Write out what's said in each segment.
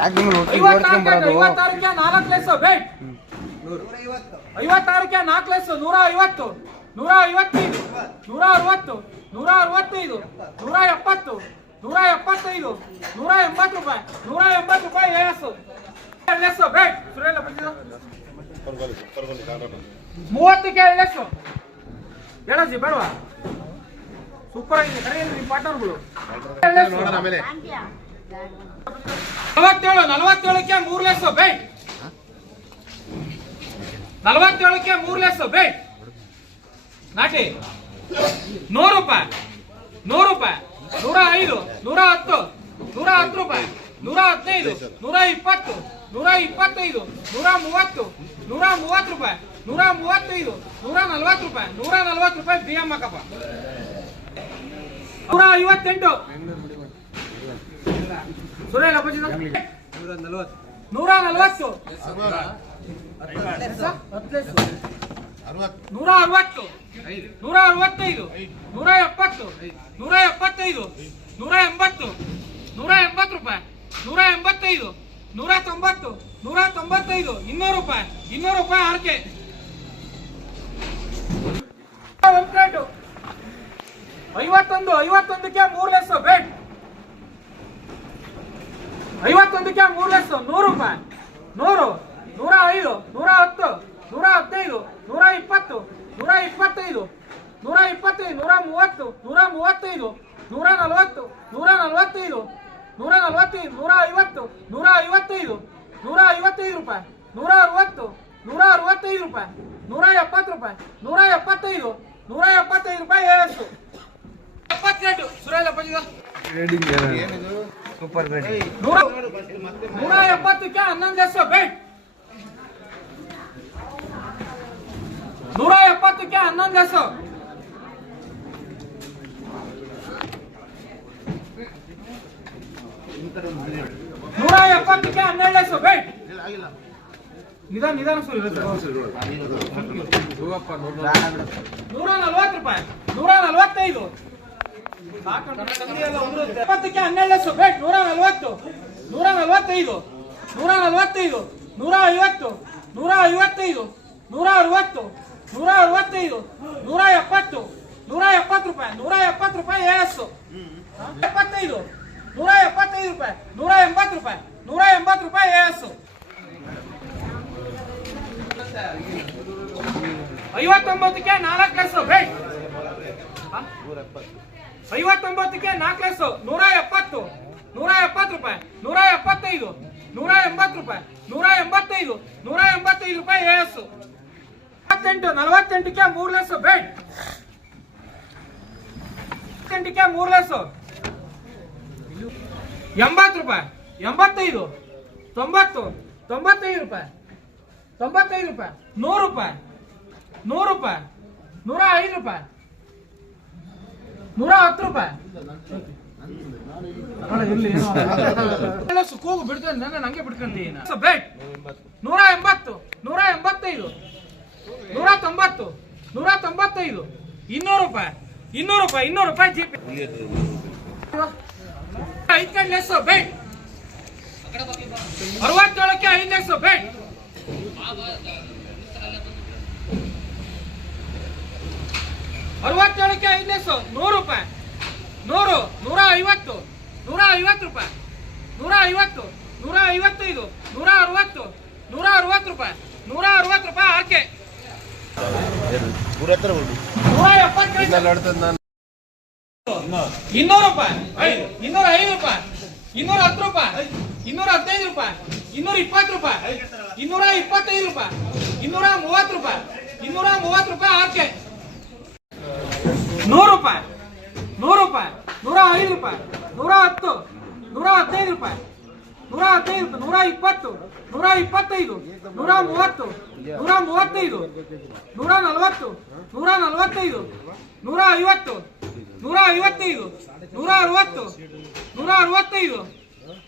ಐವತ್ತಾರಕ್ಕೆ ನಾಲ್ಕು less bait ಐವತ್ತಾರಕ್ಕೆ ನಾಲ್ಕು less ನೂರ. ಐವತ್ತು ನೂರ ಐವತ್ತೈದು ನೂರ ಅರವತ್ತು ನೂರ ಅರವತ್ತೈದು ನೂರ ಎಪ್ಪತ್ತು ನೂರ ಎಪ್ಪತ್ತೈದು ನೂರ ಎಂಬತ್ತು ರೂಪಾಯಿ ನೂರ ಎಂಬತ್ತು ರೂಪಾಯಿ ಎಸ್ ಲೆಸ್ ಬೇಟ್ ಸುರೇಲ ಮೂವತ್ತಕ್ಕೆ ಲೆಸ್ ಹೇಳಜಿ ಬೇಡವಾ? ಸೂಪರ್ ಆಗಿದೆ. ಕರೆಯಲ್ಲಿ ನಿಮ್ಮ ಪಾರ್ಟ್ನರ್ಗಳು ನಲವತ್ತೇಳು, ನಲವತ್ತೇಳಕ್ಕೆ ಮೂರ್ ಲೆಸ್ ಬೇಟ್ ನಲವತ್ತೇಳಕ್ಕೆ ಮೂರ್ ಲೆಸ್ ಬೇಟ್ ನಾಟಿ. ನೂರು ರೂಪಾಯಿ. ನೂರು ರೂಪಾಯಿ. ನೂರ ಐದು, ನೂರ ಹತ್ತು ನೂರ ಹತ್ತು ರೂಪಾಯಿ. ನೂರ ಹದಿನೈದು, ನೂರ ಇಪ್ಪತ್ತು, ನೂರ ಇಪ್ಪತ್ತೈದು, ನೂರ ಮೂವತ್ತು ನೂರ ಮೂವತ್ತು ರೂಪಾಯಿ. ನೂರ ಮೂವತ್ತೈದು, ನೂರ ನಲ್ವತ್ತು ರೂಪಾಯಿ. ನೂರ ನಲ್ವತ್ತು ರೂಪಾಯಿ ಬಿ ಎಂ ಹಾಕಪ್ಪ ನೂರ ಐವತ್ತೆಂಟು. ಸುರೇಲ್ ಅಪ್ಪಾಜಿ ನೂರ ನಲ್ವತ್ತು. ನೂರ ಅರವತ್ತು. ನೂರ ಅರವತ್ತೈದು. ನೂರ ಎಪ್ಪತ್ತು. ನೂರ ಎಪ್ಪತ್ತೈದು. ನೂರ ಎಂಬತ್ತು. ನೂರ ಎಂಬತ್ತು ರೂಪಾಯಿ. ನೂರ ಎಂಬತ್ತೈದು. ನೂರ ತೊಂಬತ್ತು. ನೂರ ತೊಂಬತ್ತೈದು. ಇನ್ನೂರು ರೂಪಾಯಿ. ಇನ್ನೂರು ರೂಪಾಯಿ ಆರ್ಕೆ. ಒಂದು ಪ್ಲೇಟು ಐವತ್ತೊಂದು ಐವತ್ತೊಂದಕ್ಕೆ ಮೂರು ಲಕ್ಷ ಬೇಟ್ ಐವತ್ತೊಂದಕ್ಕೆ ಮೂರು ಲಕ್ಷ, ನೂರು ರೂಪಾಯಿ. ನೂರು, ನೂರ ಐದು, ನೂರ ಹತ್ತು, ನೂರ ಹದಿನೈದು, ನೂರ ಇಪ್ಪತ್ತು, ನೂರ ಇಪ್ಪತ್ತೈದು ನೂರ ಇಪ್ಪತ್ತೈದು, ನೂರ ಮೂವತ್ತು, ನೂರ ಮೂವತ್ತೈದು, ನೂರ ನಲವತ್ತು, ನೂರ ನಲವತ್ತೈದು ನೂರ ನಲವತ್ತೈದು, ನೂರ ಐವತ್ತು, ನೂರ ಐವತ್ತೈದು ನೂರ ಐವತ್ತೈದು ರೂಪಾಯಿ, ನೂರ ಅರವತ್ತು, ನೂರ ಅರವತ್ತೈದು ರೂಪಾಯಿ, ನೂರ ಎಪ್ಪತ್ತು ರೂಪಾಯಿ, ನೂರ ಎಪ್ಪತ್ತೈದು ನೂರ ಎಪ್ಪತ್ತೈದು ರೂಪಾಯಿ ಎಷ್ಟು ಎಪ್ಪತ್ತೆಂಟು. ಸುರೇಲ ಸೂಪರ್ ನೂರ ನೂರ ಎಪ್ಪತ್ತಕ್ಕೆ ಹನ್ನೊಂದು ಎಸ್ ಬೇಟ್ ನೂರ ಎಪ್ಪತ್ತಕ್ಕೆ ಹನ್ನೊಂದು ಎಸ್ ನೂರ ಎಪ್ಪತ್ತಕ್ಕೆ ಹನ್ನೆರಡು ಎಸ್ ಬೇಟ್ ನಿಧಾನ ನಿಧಾನ ಸುರಿ. ನೂರ ನಲ್ವತ್ತು ರೂಪಾಯಿ. ನೂರ ನಲ್ವತ್ತೈದು. ಎಪ್ಪತ್ತಕ್ಕೆ ಹನ್ನೆರಡು ಲಕ್ಷ ಬೇಟ್ ನೂರ ನಲ್ವತ್ತು, ನೂರ ನಲ್ವತ್ತೈದು ನೂರ ನಲ್ವತ್ತೈದು, ನೂರ ಐವತ್ತು, ನೂರ ಐವತ್ತೈದು, ನೂರ ಅರವತ್ತು, ನೂರ ಅರವತ್ತೈದು, ನೂರ ಎಪ್ಪತ್ತು ನೂರ ಎಪ್ಪತ್ತು ರೂಪಾಯಿ, ನೂರ ಎಪ್ಪತ್ತು ರೂಪಾಯಿ ಎಸ್ ಎಪ್ಪತ್ತೈದು, ನೂರ ಎಪ್ಪತ್ತೈದು ರೂಪಾಯಿ, ನೂರ ಎಂಬತ್ತು ರೂಪಾಯಿ, ನೂರ ಎಂಬತ್ತು ರೂಪಾಯಿ ಎಸ್ ಐವತ್ತೊಂಬತ್ತಕ್ಕೆ ನಾಲ್ಕು ಲಕ್ಷ ಬೇಟ್ ಐವತ್ತೊಂಬತ್ತಕ್ಕೆ ನಾಲ್ಕು ನೂರ ಎಪ್ಪತ್ತು. ನೂರ ಎಪ್ಪತ್ತು ರೂಪಾಯಿ. ನೂರ ಎಪ್ಪತ್ತೈದು. ನೂರ ಎಂಬತ್ತು ರೂಪಾಯಿ. ನೂರ ಎಂಬತ್ತೈದು. ನೂರ ಎಂಬತ್ತೈದು ರೂಪಾಯಿ ಎಸ್ ಎಂಟು ನಲವತ್ತೆಂಟಕ್ಕೆ ಮೂರು ಲಕ್ಷ ಬೆಡ್. ಎಂಟಕ್ಕೆ ಮೂರು ಲಸ್ ಎಂಬತ್ತು ರೂಪಾಯಿ. ಎಂಬತ್ತೈದು. ತೊಂಬತ್ತು. ತೊಂಬತ್ತೈದು ರೂಪಾಯಿ. ತೊಂಬತ್ತೈದು ರೂಪಾಯಿ. ನೂರು ರೂಪಾಯಿ. ನೂರು ರೂಪಾಯಿ. ನೂರ ಐದು ರೂಪಾಯಿ. ನೂರ ಹತ್ತು ರೂಪಾಯಿ. ಸುಕ್ಕೋಗು ಬಿಡ್ತೇನೆ ನನ್ನ ನಂಗೆ ಬಿಡ್ಕೊಂತೀನಿ ಬೇಟ್ ನೂರ ಎಂಬತ್ತು ನೂರ ಎಂಬತ್ತೈದು ನೂರ ತೊಂಬತ್ತು ನೂರ ತೊಂಬತ್ತೈದು ಇನ್ನೂರು ರೂಪಾಯಿ ಇನ್ನೂರು ರೂಪಾಯಿ ಇನ್ನೂರು ರೂಪಾಯಿ ಜಿ ಪಿ ಐದು ಕಡೆ ಲೆಸ್ ಬೇಟ್ ಅರವತ್ತೇಳಕ್ಕೆ ಐದು ಲೆಸ್ ಬೇಟ್ ಅರವತ್ತೇಳಕ್ಕೆ ಐದು ಲೆಸ್ ನೂರು ರೂಪಾಯಿ ನೂರು ನೂರ ಐವತ್ತು ನೂರ ಐವತ್ತು ರೂಪಾಯಿ ನೂರ ಐವತ್ತು ನೂರ ಐವತ್ತೈದು ನೂರ ಅರವತ್ತು ನೂರ ಅರವತ್ತು ರೂಪಾಯಿ ನೂರ ಅರವತ್ತು ರೂಪಾಯಿ ಆರ್ಕೆ ನೂರ ಎಪ್ಪತ್ತು ಇನ್ನೂರು ರೂಪಾಯಿ ಇನ್ನೂರ ಐದು ರೂಪಾಯಿ ಇನ್ನೂರ ಹತ್ತು ರೂಪಾಯಿ ಇನ್ನೂರ ಹದಿನೈದು ರೂಪಾಯಿ ಇನ್ನೂರ ಇಪ್ಪತ್ತು ರೂಪಾಯಿ ಇನ್ನೂರ ಇಪ್ಪತ್ತೈದು ರೂಪಾಯಿ ಇನ್ನೂರ ಮೂವತ್ತು ರೂಪಾಯಿ ಇನ್ನೂರ ಮೂವತ್ತು ರೂಪಾಯಿ ಆರ್ಕೆ ನೂರು ರೂಪಾಯಿ ನೂರು ರೂಪಾಯಿ ನೂರ ಐದು ರೂಪಾಯಿ ನೂರ ಹತ್ತು ನೂರ ಹದಿನೈದು ರೂಪಾಯಿ ನೂರ ಹದಿನೈದು ನೂರ ಇಪ್ಪತ್ತು ನೂರ ಇಪ್ಪತ್ತೈದು ನೂರ ಮೂವತ್ತು ನೂರ ಮೂವತ್ತೈದು ನೂರ ನಲವತ್ತು ನೂರ ನಲವತ್ತೈದು ನೂರ ಐವತ್ತು ನೂರ ಐವತ್ತೈದು ನೂರ ಅರವತ್ತು ನೂರ ಅರವತ್ತೈದು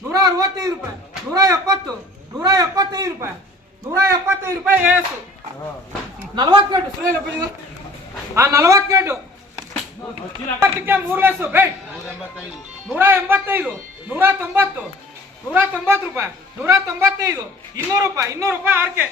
ನೂರ ಅರವತ್ತೈದು ರೂಪಾಯಿ ನೂರ ಎಪ್ಪತ್ತು ನೂರ ಎಪ್ಪತ್ತೈದು ರೂಪಾಯಿ ನೂರ ಎಪ್ಪತ್ತೈದು ರೂಪಾಯಿ ಎಸ್ ನಲವತ್ತೆಂಟು ಸುರೇಲ್ ಸುರೇಶ ಆ ನಲವತ್ತೆಂಟು ಇಪ್ಪತ್ತಕ್ಕೆ ಮೂರು ಲೆಸ್ಸು ಬೇಟ್ ನೂರ ಎಂಬತ್ತೈದು ನೂರ ತೊಂಬತ್ತು ನೂರ ತೊಂಬತ್ತು ರೂಪಾಯಿ ನೂರ ತೊಂಬತ್ತೈದು ಇನ್ನೂರು ರೂಪಾಯಿ ಇನ್ನೂರು ರೂಪಾಯಿ ಆರ್ಕೆ.